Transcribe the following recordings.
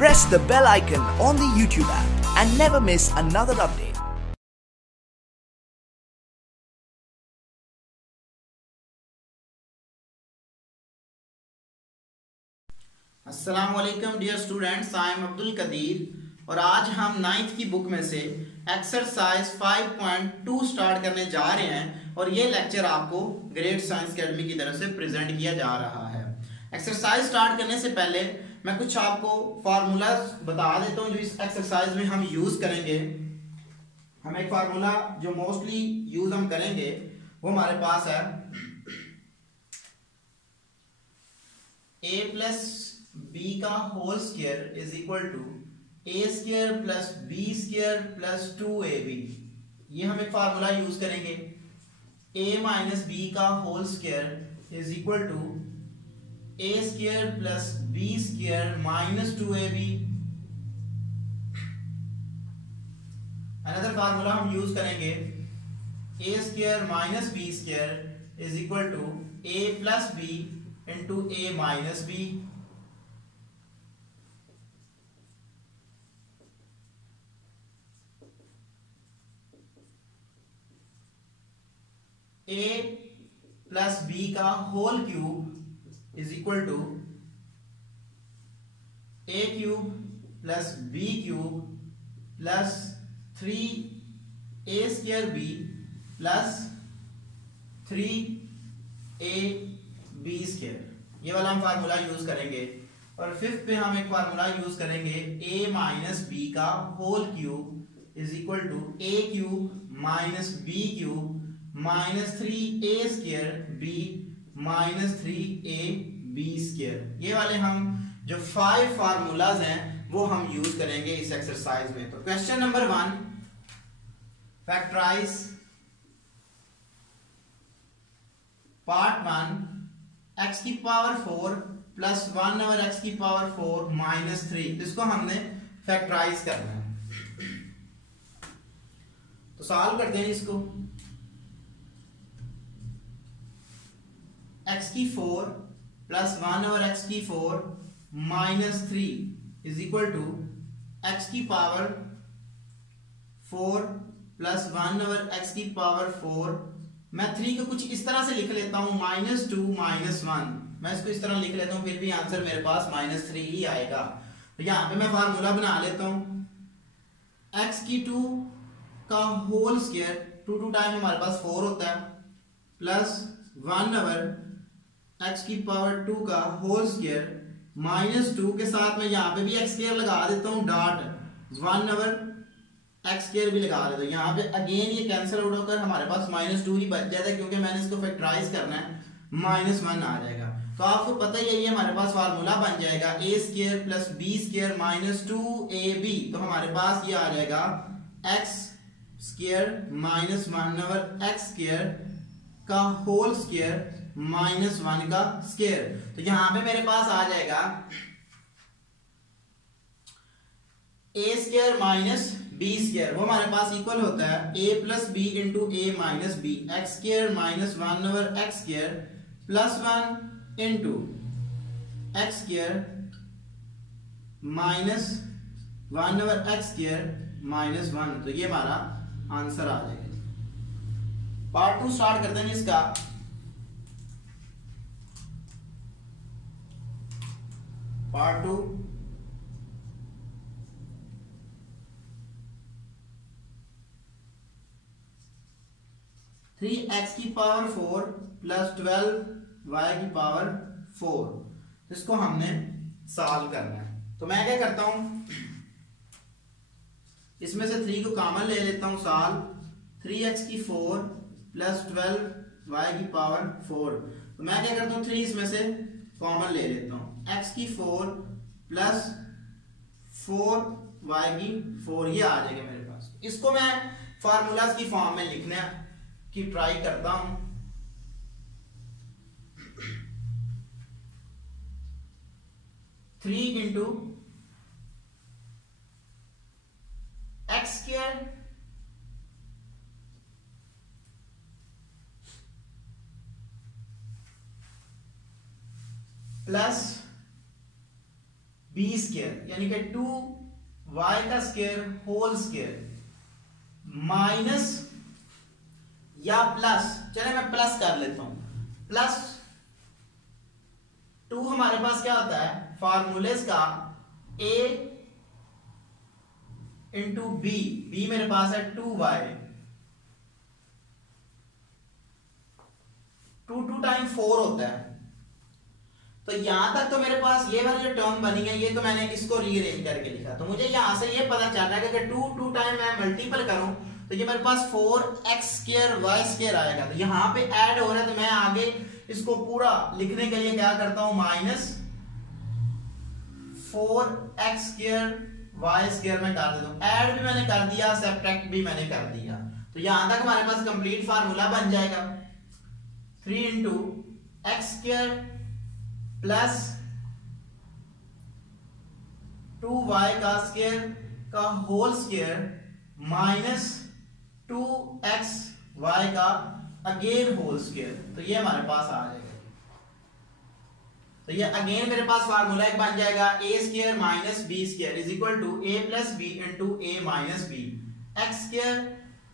press the bell icon on the YouTube app and never miss another update. अस्सलाम वालेकुम dear students, I am Abdul Qadir और आज हम 9th की बुक में से एक्सरसाइज 5.2 स्टार्ट करने जा रहे हैं और ये लेक्चर आपको ग्रेट साइंस अकेडमी की तरफ से प्रेजेंट किया जा रहा है। एक्सरसाइज स्टार्ट करने से पहले मैं कुछ आपको फार्मूला बता देता हूँ जो इस एक्सरसाइज में हम यूज करेंगे। हम एक फार्मूला जो मोस्टली यूज हम करेंगे वो हमारे पास है a प्लस बी का whole square is equal to a square plus B square plus 2ab। ये हम एक फार्मूला यूज करेंगे। a माइनस बी का whole square is equal to a square plus B square minus 2ab। Another formula हम use करेंगे a square minus B square is equal to a plus B into a minus b. a plus b का whole cube is equal to a cube plus B cube plus 3a square B plus 3a B square. ये वाला हम formula use करेंगे। और fifth पे हम एक formula use करेंगे a माइनस बी का whole cube is equal to a cube minus B cube minus 3a square B minus 3a B square. ये वाले हम जो 5 फार्मूलाज हैं वो हम यूज करेंगे इस एक्सरसाइज में। तो question number 1, factorise part 1 x की पावर 4 प्लस 1 ओवर x की पावर 4 माइनस 3, इसको हमने फैक्टराइज करना है। तो सॉल्व करते हैं इसको। x की 4 प्लस 1 ओवर x की 4 minus 3 is equal to x की पावर 4 प्लस 1 ओवर x की पावर 4। मैं 3 को कुछ इस तरह से लिख लेता हूं माइनस 2 माइनस 1। मैं इसको इस तरह लिख लेता हूं, फिर भी आंसर मेरे पास माइनस 3 ही आएगा। तो यहां पे मैं फार्मूला बना लेता हूं x की 2 का होल स्क्वायर, 2 टाइम हमारे पास 4 होता है, प्लस 1 ओवर x की पावर 2 का होल स्क्वायर माइनस 2 के साथ में यहाँ पे भी x स्क्वायर लगा देता हूँ डॉट 1 ओवर x स्क्वायर भी लगा देता हूँ। यहाँ पे अगेन ये कैंसिल आउट होकर हमारे पास माइनस 2 ही बच जाता है क्योंकि मैंने इसको फैक्टराइज करना है, माइनस 1 आ जाएगा। तो आपको पता ही है ये हमारे पास फार्मूला बन जाएगा a square plus b square minus 2ab। तो हमारे पास ये आ जाएगा x square minus 1 over x square का होल स्क्वायर माइनस 1 का स्क्वायर। तो यहां पे मेरे पास आ जाएगा a square minus b square, वो हमारे पास इक्वल होता है a plus B into a minus B. X square minus 1 over X square plus 1 into X square minus 1 over X square minus 1। तो ये हमारा आंसर आ जाएगा। पार्ट 2 स्टार्ट करते हैं इसका। पार्ट 2 3x की पावर 4 प्लस 12y की पावर 4, इसको हमने सॉल्व करना है। तो मैं क्या करता हूं, इसमें से 3 को कॉमन ले लेता हूं सॉल्व। 3x की 4 प्लस 12y की पावर 4। तो मैं क्या करता हूं 3 इसमें से कॉमन ले लेता हूं। x की 4 प्लस 4y की 4 ये आ जाएगा मेरे पास। इसको मैं फार्मूलाज की फॉर्म में लिखने की ट्राई करता हूं। Three into X square plus B square यानी कि 2y का स्क्वायर होल स्क्वायर माइनस या प्लस, चले मैं प्लस कर लेता हूं, प्लस 2 हमारे पास क्या होता है फार्मूलेस का a इंटू बी, बी मेरे पास है 2y, 2 टाइम 4 होता है। तो यहां तक तो मेरे पास ये वाली जो टर्म बनी है ये तो मैंने इसको रीअरेंज करके लिखा, तो मुझे यहां से ये पता चल रहा है कि अगर 2 टाइम मैं मल्टीपल करूं तो ये मेरे पास 4x स्क्वायर y स्क्वायर आएगा। तो यहां पे ऐड हो रहा है तो मैं आगे इसको पूरा लिखने के लिए क्या करता हूं minus 4x square y square में कर देता हूं। ऐड भी मैंने कर दिया, सब्ट्रैक्ट भी मैंने कर दिया, तो यहां तक हमारे पास कंप्लीट फार्मूला बन जाएगा 3 into X square plus 2y का स्क्वायर का होल स्क्वायर माइनस 2xy का अगेन होल स्क्वायर, तो ये हमारे पास आ जाएगा। तो ये अगेन मेरे पास फार्मूला एक बन जाएगा a square minus B square is equal to a plus B into a minus B, X square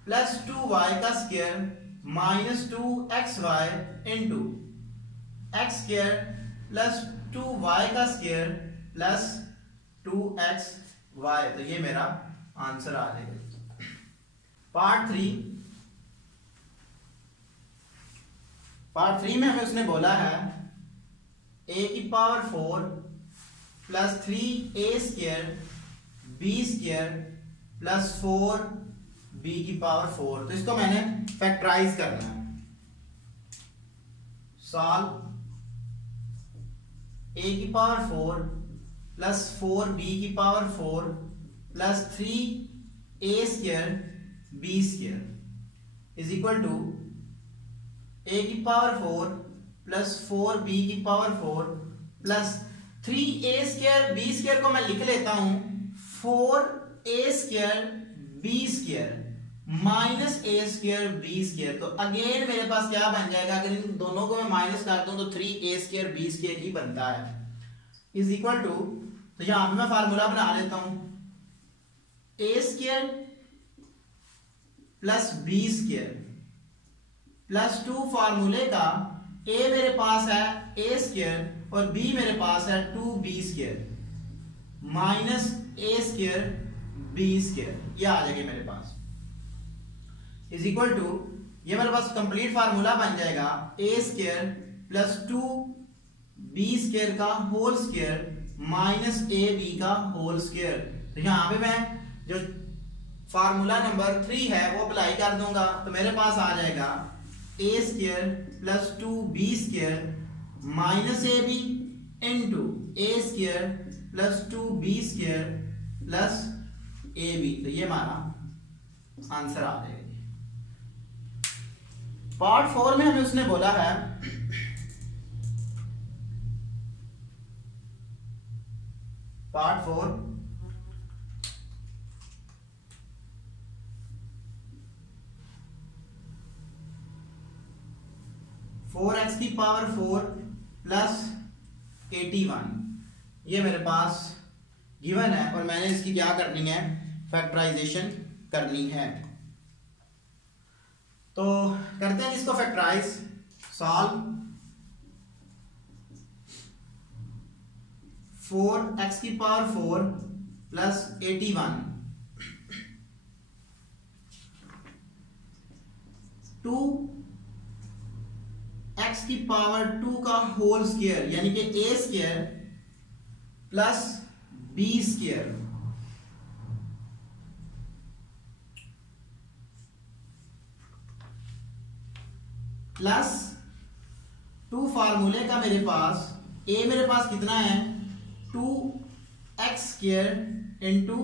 plus 2y का square minus 2xy into X square plus 2y का स्क्वायर प्लस 2xy, तो ये मेरा answer आ जाएगा। Part 3 में हमें उसने बोला है a की power 4 plus 3a square b square plus 4b की पावर 4, तो इसको मैंने फैक्टराइज करना है। सॉल्व a की पावर 4 प्लस 4b की power 4 plus 3a square b square is equal to a की पावर 4 प्लस 4b की power 4 plus 3a square b square को मैं लिख लेता हूं 4a square b square minus a square b square. तो again मेरे पास क्या बन जाएगा, अगर इन दोनों को मैं माइनस कर दूं तो 3a स्क्वायर b स्क्वायर ही बनता है इज इक्वल टू, तो यहां पे मैं फार्मूला बना लेता हूं a square plus b square plus 2 फार्मूले का a मेरे पास है a स्क्वायर और b मेरे पास है 2b square minus a square b square, ये आ जाएगा मेरे पास इज इक्वल टू, ये मेरे पास कंप्लीट फार्मूला बन जाएगा a square plus 2b square का होल स्क्वायर माइनस ab का होल स्क्वायर। तो यहां पे मैं जो फार्मूला नंबर 3 है वो अप्लाई कर दूंगा, तो मेरे पास आ जाएगा a square plus 2b square minus ab into a square plus 2b square plus ab, तो ये हमारा आंसर आ जाएगा। पार्ट 4 में हमें उसने बोला है पार्ट 4 4x की पावर 4 प्लस 81, ये मेरे पास गिवन है और मैंने इसकी क्या करनी है फैक्टराइजेशन करनी है। तो करते हैं इसको फैक्टराइज। सॉल्व 4x की पावर 4 प्लस 81 2x की पावर 2 का होल स्क्वायर यानी कि a square plus b square plus 2 फार्मूले का मेरे पास a मेरे पास कितना है 2x स्क्वायर इंटू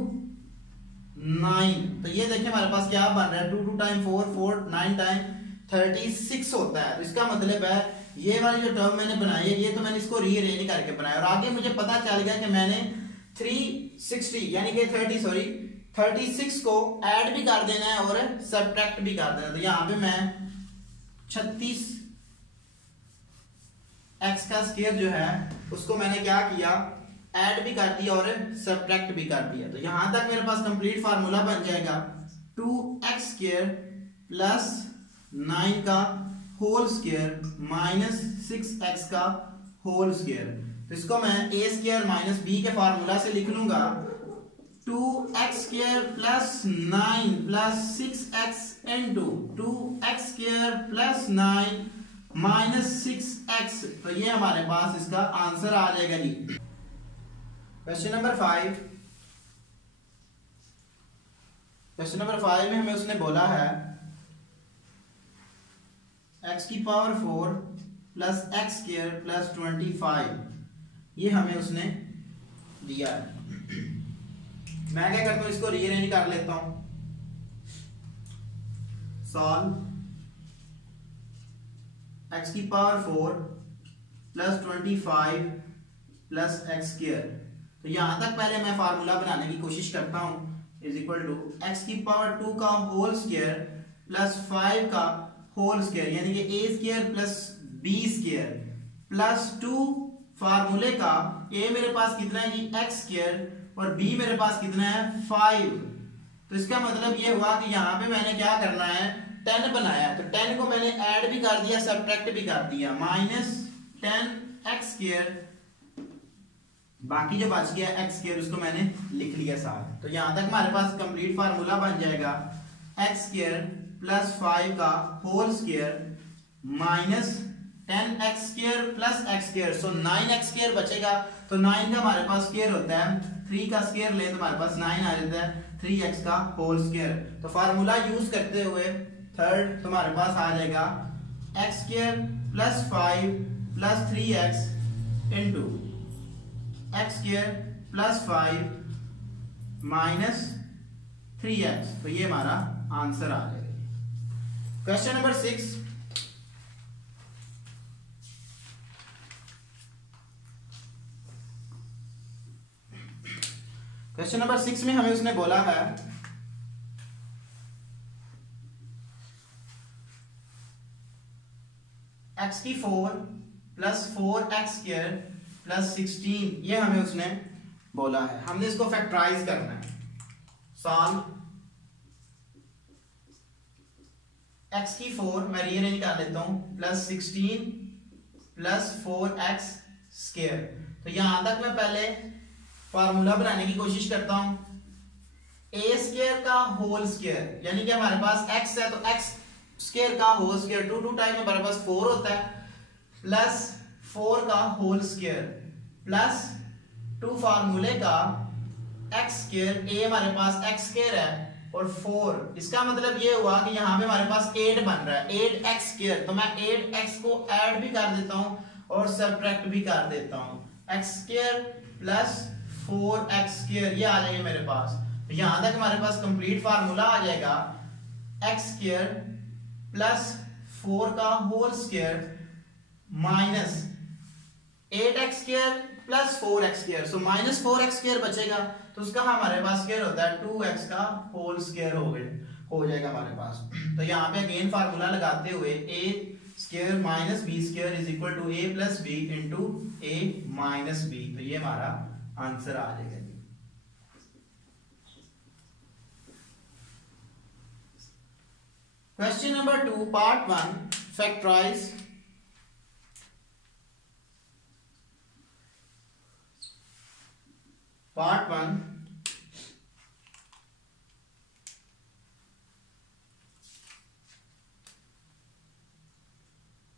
9, तो ये देखिए हमारे पास क्या बन रहा है 2 टाइम 4 9 टाइम 36 होता है। तो इसका मतलब है ये वाली जो टर्म मैंने बनाई है ये तो मैंने इसको रीअरेंज करके बनाया और आगे मुझे पता चल गया कि मैंने 360 यानी कि 36 को ऐड भी कर देना है और सब्ट्रैक्ट भी कर देना है। तो यहां पे मैं 36 x का स्क्वायर जो है उसको मैंने क्या किया ऐड भी कर दिया और सब्ट्रैक्ट भी कर दिया। तो यहां तक मेरे पास कंप्लीट फार्मूला बन जाएगा 2x² प्लस 9 का होल स्क्वायर माइनस 6x का होल स्क्वायर। तो इसको मैं a² माइनस b के फार्मूला से लिख लूंगा 2x² plus 9 plus 6x into 2x² plus 9 minus 6x। तो ये हमारे पास इसका आंसर आ जाएगा जी। Question number 5। क्वेश्चन नंबर 5 में हमें उसने बोला है x की पावर 4 प्लस x² प्लस 25, ये हमें उसने दिया है। मैं क्या करता हूं, इसको रीअरेंज कर लेता हूं। सॉल्व x की पावर 4 प्लस 25 प्लस x²। तो यहां तक पहले मैं फार्मूला बनाने की कोशिश करता हूं, इज इक्वल टू x की पावर 2 का होल स्क्वायर प्लस 5 का होल स्क्वायर, यानी कि a² प्लस b² प्लस 2 फार्मूले का a मेरे पास कितना है जी x² और b मेरे पास कितना है 5। तो इसका मतलब ये हुआ कि यहाँ पे मैंने क्या करना है 10 बनाया, तो 10 को मैंने ऐड भी कर दिया सब्ट्रैक्ट भी कर दिया, माइनस 10x², बाकी जो बच गया x² उसको मैंने लिख लिया साथ। तो यहां तक हमारे पास कंप्लीट फार्मूला बन जाएगा x² प्लस 5 का whole square minus 10x² plus x², so 9x² बचेगा। तो 9 का हमारे पास स्क्वायर होता है, 3 का स्क्वायर ले तो हमारे पास 9 आ जाता है, 3x का होल स्क्वायर। तो फार्मूला यूज करते हुए थर्ड तुम्हारे पास आ जाएगा x² plus 5 plus 3x into x² plus 5 minus 3x। तो ये हमारा आंसर आ जाएगा। Question number 6। क्वेश्चन नंबर 6 में हमें उसने बोला है x की 4 प्लस 4x² प्लस 16, ये हमें उसने बोला है। हमने इसको फैक्टराइज करना है। सॉल्व x की 4 मैं रीअरेंज कर लेता हूं प्लस 16 प्लस 4x²। तो यहां तक मैं पहले फार्मूला बनाने की कोशिश करता हूं। a² का होल स्क्वायर, यानी कि हमारे पास x है तो x² का होल स्क्वायर 2 टाइम में हमारे पास 4 होता है, प्लस 4 का होल स्क्वायर प्लस 2 फार्मूले का x², a हमारे पास x² है और 4, इसका मतलब ये हुआ कि यहाँ पे हमारे पास 8 बन रहा है, 8x²। तो मैं 8x को ऐड भी कर देता हूँ और सब्ट्रैक्ट भी कर देता हूँ, x² प्लस 4x², ये आ जाएगा मेरे पास। तो यहां तक हमारे पास कंप्लीट फार्मूला आ जाएगा x² प्लस 4 का whole square minus 8x² plus 4x², so minus 4x² बचेगा। तो उसका हमारे पास स्क्वायर होता है 2x का होल स्क्वायर हो जाएगा हमारे पास। तो यहाँ पे अगेन फार्मूला लगाते हुए a² minus b² is equal to a plus b into a minus b। तो ये हमारा आंसर आ जाएगा। Question number 2 part 1 factorise. Part 1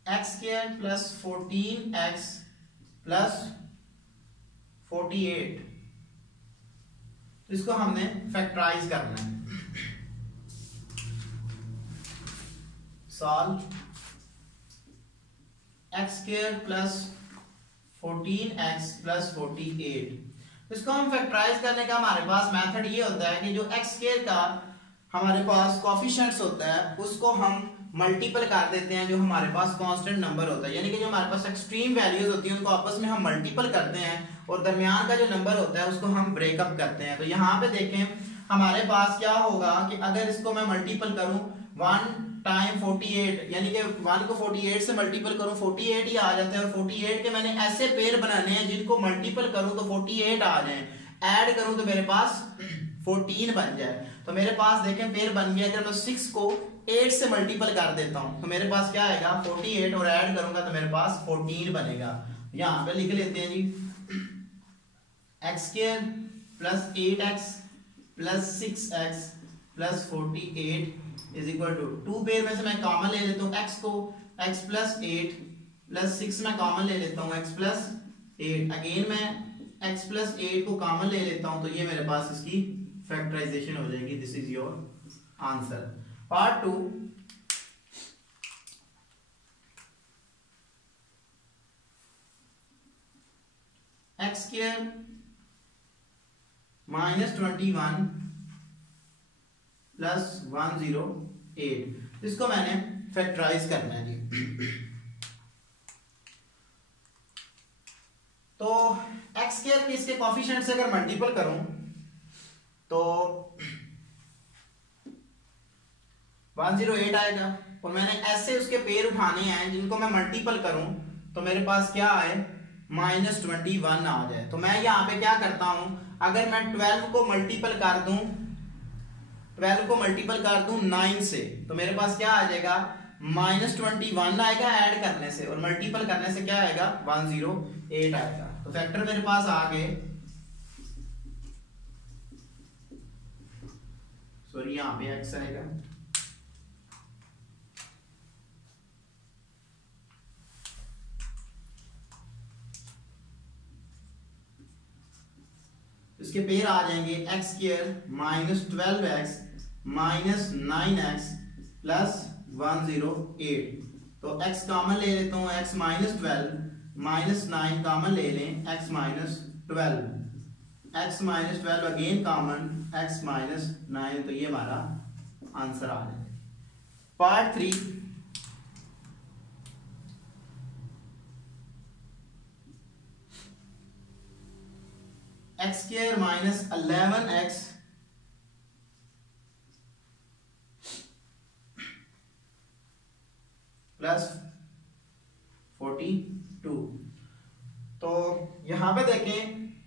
x² plus 14x plus 48, इसको हमने फैक्टराइज करना है। Solve x² plus 14x plus 48, इसको हम फैक्टराइज करने का हमारे पास मेथड ये होता है कि जो x² का हमारे पास कोफिशिएंट्स होता है उसको हम मल्टीपल कर देते हैं जो हमारे पास कांस्टेंट नंबर होता है, यानी कि जो हमारे पास एक्सट्रीम वैल्यूज होती हैं उनको आपस में हम मल्टीपल करते हैं और दरमियान का जो नंबर होता है उसको हम ब्रेकअप करते हैं। तो यहाँ पे देखें हमारे पास क्या होगा कि अगर इसको मैं मल्टीपल करूं 1 टाइम 48, यानी कि 1 को 48 से मल्टीपल करूं 48 ही आ जाता है, और 48 के मैंने ऐसे पेयर बनाने हैं जिनको मल्टीपल करूं तो 48 आ जाए, ऐड करूं तो मेरे पास 14 बन जाए। तो मेरे पास देखें पेयर बन गया। अगर मैं 6 को 8 से मल्टीपल कर देता हूं तो मेरे पास क्या आएगा 48, और ऐड करूंगा तो मेरे पास 14 बनेगा। यहां पे लिख लेते हैं जी x² plus 8x plus 6x plus 48 is equal to 2 pair में से मैं कॉमन ले लेता हूँ x को, x प्लस 8 प्लस 6 में कॉमन ले लेता हूँ x प्लस 8, अगेन मैं x प्लस 8 को कॉमन ले लेता हूँ, तो ये मेरे पास इसकी फैक्टराइजेशन हो जाएगी। This is your answer. Part 2, x² minus 21 plus 108, इसको मैंने फैक्टराइज करना है जी। तो x² के इसके कोफिशिएंट से अगर मल्टीपल करूं तो 108 आएगा, और मैंने ऐसे उसके पेयर उठाने हैं जिनको मैं मल्टीपल करूं तो मेरे पास क्या आए -21 आ जाए। तो मैं यहाँ पे क्या करता हूं, अगर मैं 12 को मल्टीपल कर दूं 9 से तो मेरे पास क्या आ जाएगा -21 आएगा ऐड करने से, और मल्टीपल करने से क्या आएगा 108 आएगा। तो फैक्टर मेरे पास आ गए, सॉरी यहां पे x आएगा, इसके पेयर आ जाएंगे x² minus 12x minus 9x plus 108। तो x कॉमन ले लेता हूँ, x माइनस 12 माइनस 9 कॉमन ले लें, x minus 12 again common x minus 9, तो ये हमारा आंसर आ जाएगा। Part 3, x² minus 11x plus 42। तो यहां पे देखें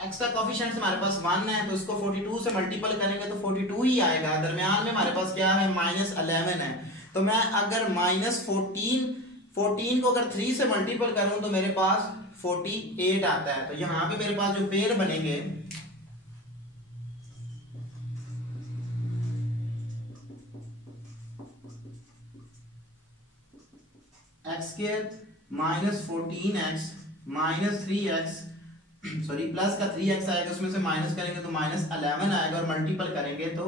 x का कोफिशिएंट हमारे पास 1 है, तो इसको 42 से मल्टीपल करेंगे तो 42 ही आएगा। दरमियान में हमारे पास क्या है -11 है, तो मैं अगर -14 को अगर 3 से मल्टीपल करूं तो मेरे पास 48 आता है। तो यहां पे मेरे पास जो पेयर बनेंगे x² minus 14x minus 3x, sorry plus का 3x आएगा, उसमें से माइनस करेंगे तो -11 आएगा, और मल्टीपल करेंगे तो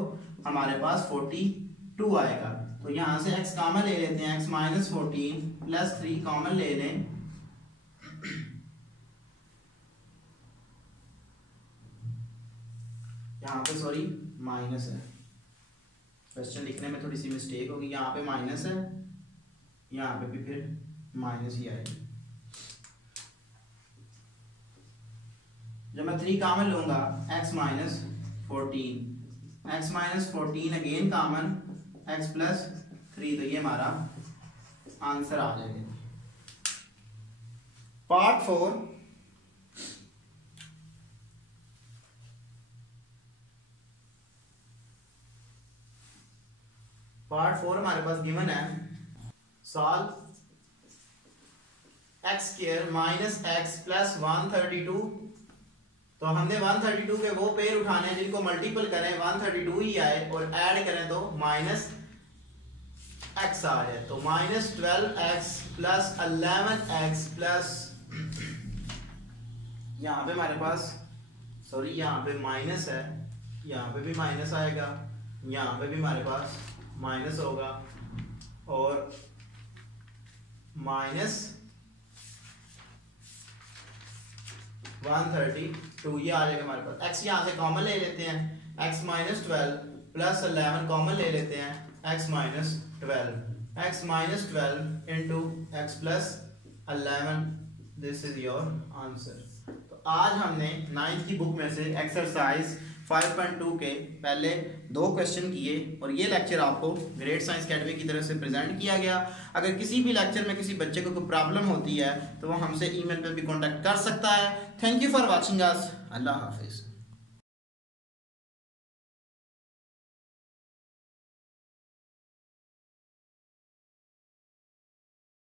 हमारे पास 42 आएगा। तो यहां से x कॉमन ले लेते हैं, x माइनस 14 प्लस 3 कॉमन ले लें, यहाँ पे सॉरी माइनस है, क्वेश्चन लिखने में थोड़ी सी मिस्टेक होगी, यहाँ पे माइनस है, यहाँ पे भी फिर माइनस ही आएगी। जब मैं 3 कॉमन लूंगा x minus 14 again common x plus 3, तो ये हमारा आंसर आ जाएगा। पार्ट 4, हमारे पास गिवन है, solve x² minus x plus 132। तो हमने 132 के वो पेयर उठाने हैं जिनको मल्टीपल करें 132 ही आए, और ऐड करें तो माइनस x आ जाए। तो -12x प्लस 11x प्लस, यहाँ पे हमारे पास सॉरी यहाँ पे माइनस है, यहाँ पे भी माइनस आएगा, यहाँ पे भी हमारे पास माइनस होगा, और माइनस 132 ये आ जाएगा हमारे पास। x यहाँ से कॉमन ले लेते हैं, x माइनस 12 प्लस 11 कॉमन ले लेते हैं, x minus 12 into x plus 11, this is your answer. तो आज हमने 9th की बुक में से एक्सरसाइज 5.2 के पहले 2 क्वेश्चन किए और ये लेक्चर आपको ग्रेड साइंस अकेडमी की तरफ से प्रेजेंट किया गया। अगर किसी भी लेक्चर में किसी बच्चे को कोई प्रॉब्लम होती है तो वो हमसे ईमेल पे भी कांटेक्ट कर सकता है। Thank you for watching us. अल्लाह हाफिज़।